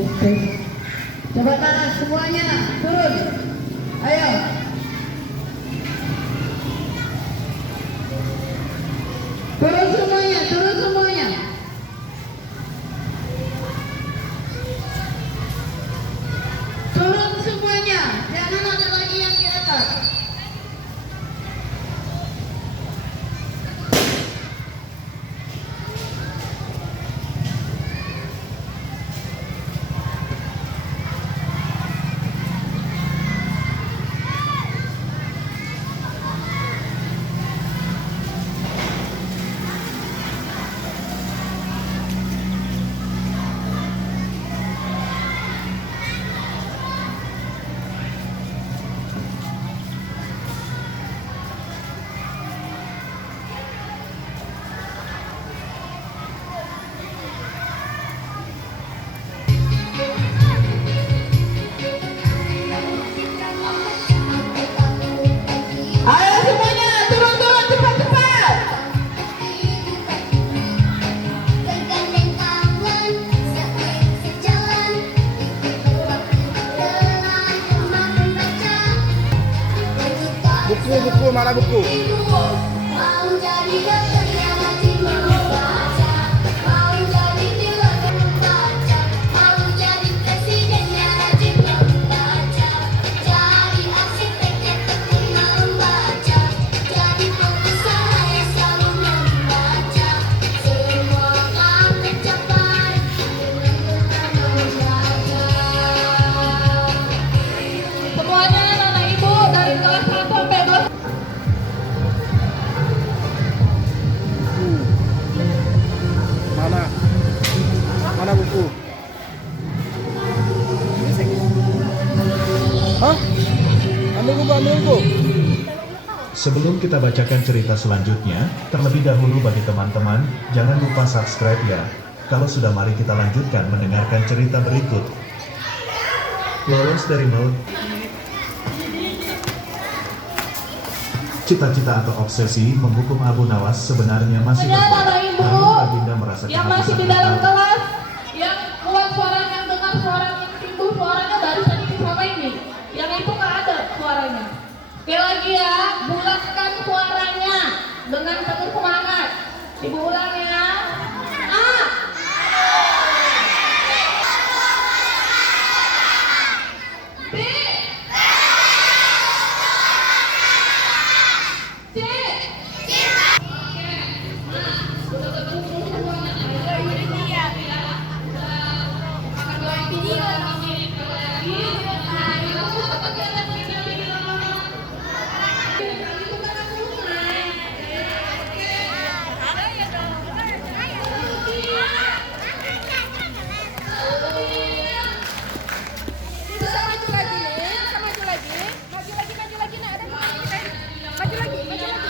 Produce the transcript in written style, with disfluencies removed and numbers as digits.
Coba tangan semuanya turun. Ayo. Turun semuanya, turun semuanya. Turun semuanya. Jangan ada lagi yang di atas. Ayo semuanya turun-turun cepat-cepat. Bergandeng tangan, seiring sejalan, dengan gemar membaca. Buku mana buku? Mau jadi dokter yang rajin membaca, mau jadi pilot yang membaca, mau jadi presiden yang rajin membaca, jadi arsitek yang tekun membaca, jadi pengusaha yang selalu membaca. Semua akan tercapai dengan membaca. Semuanya anak ibu dari kelas 1 sampai kelas Mana? Mana buku? Hah? Ambil buku. Sebelum kita bacakan cerita selanjutnya, terlebih dahulu bagi teman-teman, jangan lupa subscribe ya. Kalau sudah, mari kita lanjutkan mendengarkan cerita berikut. Lolos dari maut. Cita-cita atau obsesi menghukum Abu Nawas sebenarnya masih Semuanya berkuat. Bapak Ibu Namun Baginda merasa yang masih di kehabisan dalam akal. kelas, yang kuat suaranya, dengar suaranya, timbul suaranya dari tadi sama ini. Yang itu nggak ada suaranya. Sekali lagi ya, bulatkan suaranya dengan penuh semangat. Ibu ulang ya.